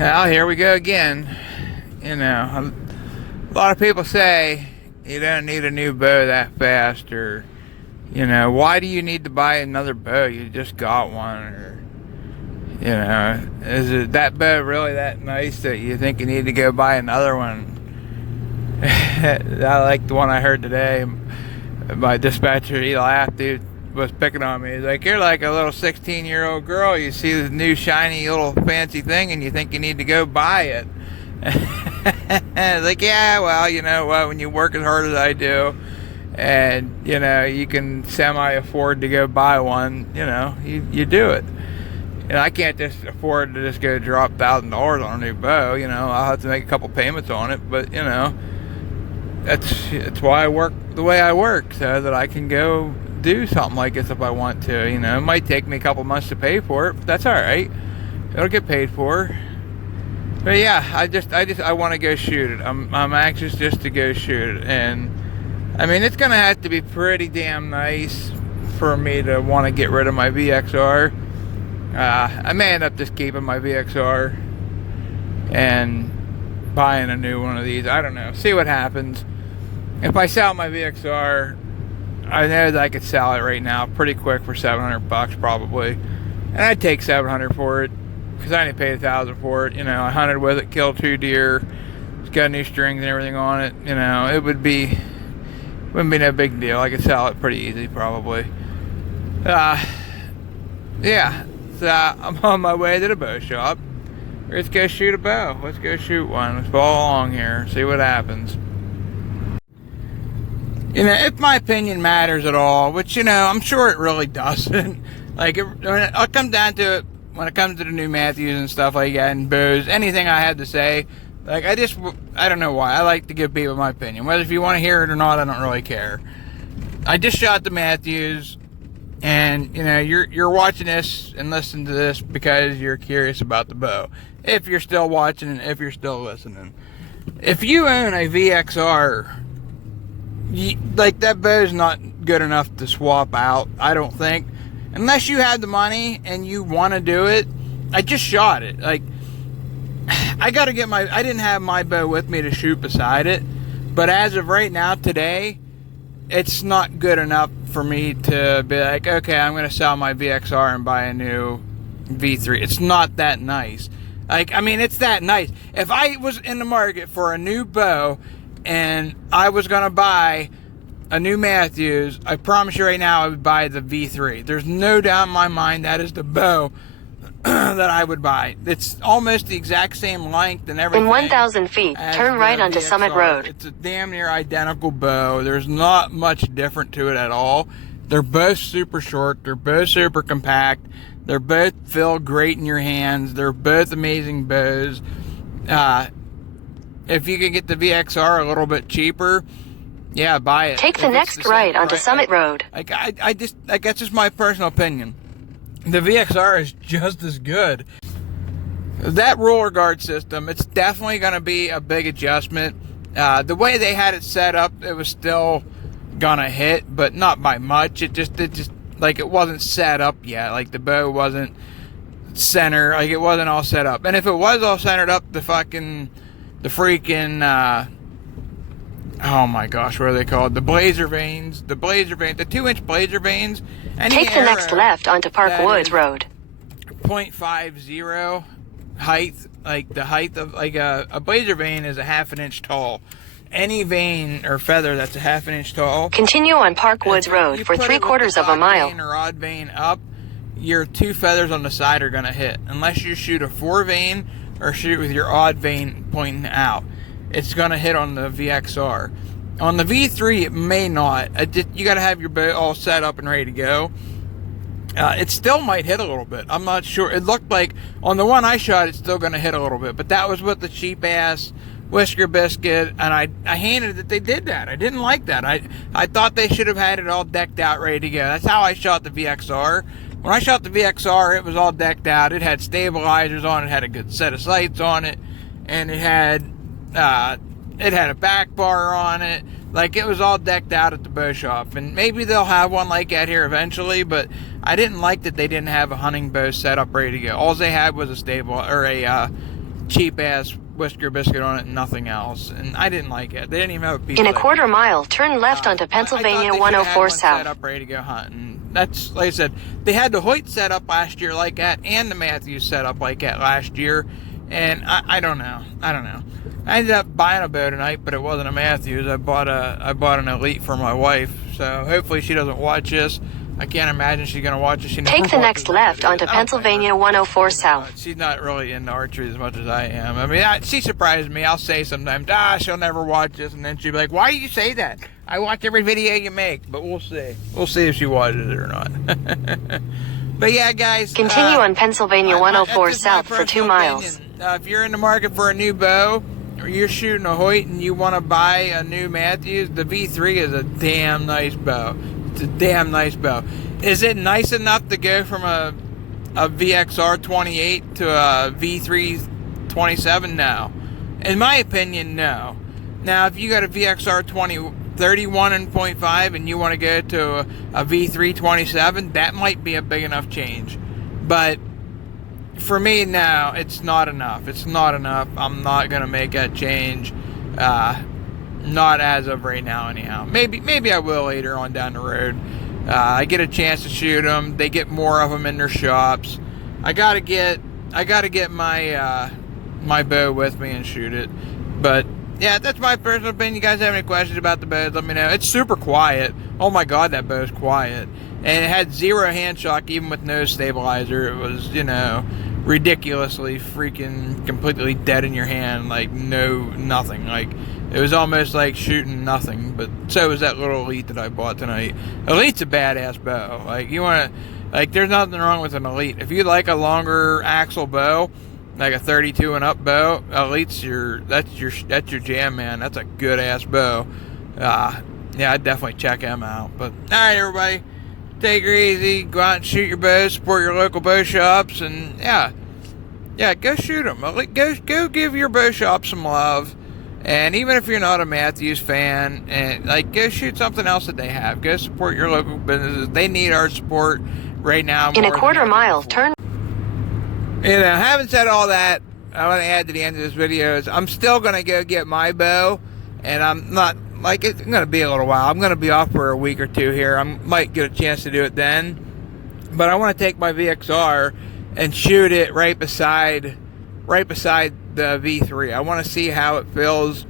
Well, here we go again. You know, a lot of people say you don't need a new bow that fast, or, you know, why do you need to buy another bow? You just got one, or, you know, is it that bow really that nice that you think you need to go buy another one? I like the one I heard today. My dispatcher, he laughed, dude, was picking on me. He's like, you're like a little 16-year-old girl. You see this new shiny little fancy thing and you think you need to go buy it. Like, yeah, well, you know what, when you work as hard as I do and, you know, you can semi-afford to go buy one, you know, you do it. And I can't just afford to just go drop $1,000 on a new bow. You know, I'll have to make a couple payments on it, but, you know, that's why I work the way I work, so that I can go do something like this if I want to. You know, it might take me a couple months to pay for it, but that's all right. It'll get paid for. But yeah, I want to go shoot it. I'm anxious just to go shoot it, and I mean, it's gonna have to be pretty damn nice for me to want to get rid of my VXR. I may end up just keeping my VXR and buying a new one of these. I don't know. See what happens. If I sell my VXR, I know that I could sell it right now pretty quick for $700 probably, and I'd take $700 for it because I only paid $1,000 for it. You know, I hunted with it, killed 2 deer. It's got new strings and everything on it. You know, wouldn't be no big deal. I could sell it pretty easy probably. Yeah. So I'm on my way to the bow shop. Let's go shoot a bow. Let's go shoot one. Let's follow along here, see what happens. You know, if my opinion matters at all, which, you know, I'm sure it really doesn't. Like, when I'll come down to it, when it comes to the new Mathews and stuff like that, and bows, anything I had to say, like, I don't know why. I like to give people my opinion. Whether if you want to hear it or not, I don't really care. I just shot the Mathews, and, you know, you're watching this and listening to this because you're curious about the bow. If you're still watching and if you're still listening. If you own a VXR, like, that bow's not good enough to swap out, I don't think. Unless you have the money and you want to do it. I just shot it. Like, I didn't have my bow with me to shoot beside it. But as of right now, today, it's not good enough for me to be like, okay, I'm going to sell my VXR and buy a new V3. It's not that nice. Like, I mean, it's that nice. If I was in the market for a new bow and I was going to buy a new Mathews, I promise you right now I would buy the V3. There's no doubt in my mind that is the bow that I would buy. It's almost the exact same length and everything. In 1,000 feet, turn right onto VXR. Summit Road. It's a damn near identical bow. There's not much different to it at all. They're both super short. They're both super compact. They're both feel great in your hands. They're both amazing bows. If you can get the VXR a little bit cheaper, yeah, buy it. Take the next right onto Summit Road. That's just my personal opinion. The VXR is just as good. That roller guard system, it's definitely going to be a big adjustment. The way they had it set up, it was still gonna hit, but not by much. It just like, it wasn't set up yet. Like, the bow wasn't center. Like, it wasn't all set up. And if it was all centered up, the freaking oh my gosh, what are they called? The blazer vanes. The 2-inch blazer vanes. Take the next left onto Park Woods Road. 0.50 height. Like, the height of, like, a blazer vane is a 1/2 inch tall. Any vane or feather that's a 1/2 inch tall. Continue on Park Woods Road for 3/4 of a mile. Vane or odd vane up, your 2 feathers on the side are gonna hit. Unless you shoot a 4 vane or shoot with your odd vane pointing out, it's gonna hit on the VXR. On the V3, it may not. You gotta have your bow all set up and ready to go. It still might hit a little bit. I'm not sure. It looked like on the one I shot, it's still gonna hit a little bit. But that was with the cheap ass Whisker Biscuit, and I hated that they did that. I didn't like that. I thought they should have had it all decked out, ready to go. That's how I shot the VXR. When I shot the VXR, it was all decked out. It had stabilizers on it, had a good set of sights on it, and it had a back bar on it. Like, it was all decked out at the bow shop. And maybe they'll have one like that here eventually, but I didn't like that they didn't have a hunting bow set up ready to go. All they had was a cheap ass whisker biscuit on it and nothing else, and I didn't like it. They didn't even have a piece. In a quarter mile, turn left onto Pennsylvania 104 South. Set up ready to go hunting. That's, like I said, they had the Hoyt set up last year like that, and the Mathews set up like that last year, and I don't know. I ended up buying a bow tonight, but it wasn't a Mathews. I bought an Elite for my wife, so hopefully she doesn't watch this. I can't imagine she's going to watch it. She never Take the next left onto Pennsylvania 104 South. She's not really into archery as much as I am. I mean, she surprised me. I'll say sometimes, she'll never watch this, and then she'll be like, why do you say that? I watch every video you make, but we'll see. We'll see if she watches it or not. But yeah, guys. Continue on Pennsylvania 104 South for 2 miles. If you're in the market for a new bow, or you're shooting a Hoyt and you want to buy a new Mathews, the V3 is a damn nice bow. It's a damn nice bow. Is it nice enough to go from a VXR 28 to a V3 27? No. In my opinion, no. Now, if you got a VXR 31.5 and you want to go to a V3 27, that might be a big enough change. But for me, no, it's not enough. It's not enough. I'm not going to make that change. Not as of right now, anyhow. Maybe I will later on down the road. I get a chance to shoot them. They get more of them in their shops. I gotta get my my bow with me and shoot it. But yeah, that's my personal opinion. You guys have any questions about the bows, let me know. It's super quiet. Oh my god, that bow's quiet. And it had 0 hand shock even with no stabilizer. It was, ridiculously freaking completely dead in your hand, like nothing. Like it was almost like shooting nothing. But so was that little Elite that I bought tonight. Elite's a badass bow. Like there's nothing wrong with an Elite. If you like a longer axle bow, like a 32 and up bow, Elite's that's your jam, man. That's a good ass bow. Yeah, I'd definitely check them out. But all right, everybody, take her easy. Go out and shoot your bows. Support your local bow shops, and yeah, go shoot them. Go give your bow shop some love. And even if you're not a Mathews fan, and go shoot something else that they have. Go support your local businesses. They need our support right now. In a quarter mile, turn. Having said all that, I want to add to the end of this video is I'm still going to go get my bow, and I'm not, it's going to be a little while. I'm going to be off for a week or two here. I might get a chance to do it then, but I want to take my VXR and shoot it right beside the V3. I want to see how it feels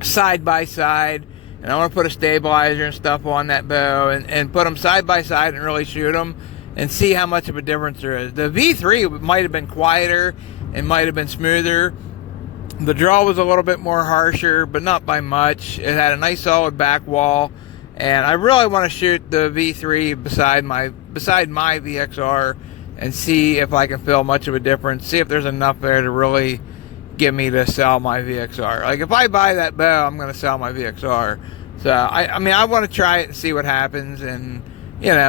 side by side, and I want to put a stabilizer and stuff on that bow and put them side by side and really shoot them and see how much of a difference there is. The V3 might have been quieter and might have been smoother. The draw was a little bit more harsher, but not by much. It had a nice solid back wall, and I really want to shoot the V3 beside my VXR and see if I can feel much of a difference, see if there's enough there to really get me to sell my VXR. Like, if I buy that bow, I'm going to sell my VXR. So, I mean, I want to try it and see what happens, and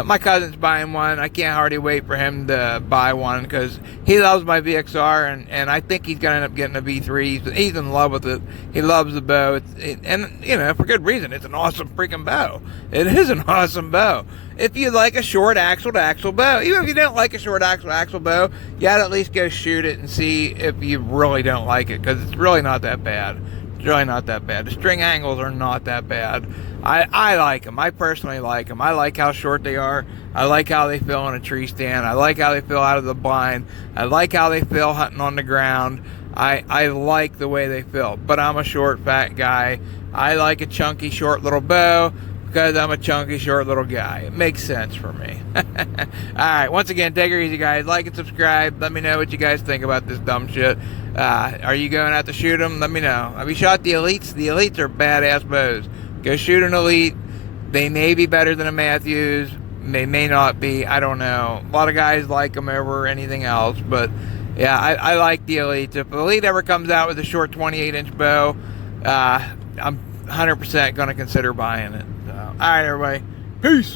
my cousin's buying one. I can't hardly wait for him to buy one because he loves my VXR, and I think he's going to end up getting a V3. He's in love with it. He loves the bow. And for good reason. It's an awesome freaking bow. It is an awesome bow. If you like a short axle-to-axle bow, even if you don't like a short axle-to-axle bow, you gotta at least go shoot it and see if you really don't like it, because it's really not that bad. It's really not that bad. The string angles are not that bad. I like them. I personally like them. I like how short they are. I like how they feel in a tree stand. I like how they feel out of the blind. I like how they feel hunting on the ground. I like the way they feel. But I'm a short, fat guy. I like a chunky, short little bow because I'm a chunky, short little guy. It makes sense for me. Alright, once again, take her easy, guys. Like and subscribe. Let me know what you guys think about this dumb shit. Are you going out to shoot them? Let me know. Have you shot the Elites? The Elites are badass bows. Go shoot an Elite. They may be better than a Mathews. They may not be. I don't know. A lot of guys like them over anything else. But, yeah, I like the Elites. If the Elite ever comes out with a short 28-inch bow, I'm 100% going to consider buying it. So, all right, everybody. Peace.